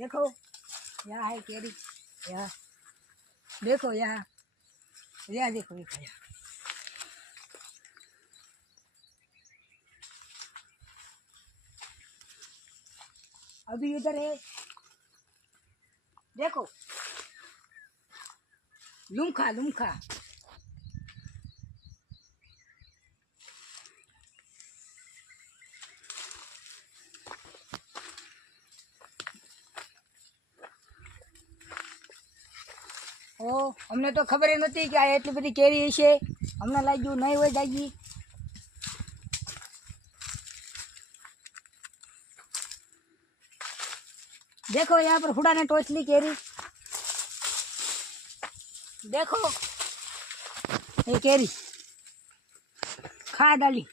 देखो यहाँ है केरी, यहाँ देखो, यहाँ यहाँ देखो, ये खाया। अभी इधर है, देखो लुमखा लुमखा। ओ अमने तो खबर नती कि आ एटली बधी केरी छे। अमने लाग्યું नहीं હોય जागी। देखो यहाँ पर हुडा ने टोचली केरी, देखो ये केरी खा डाली।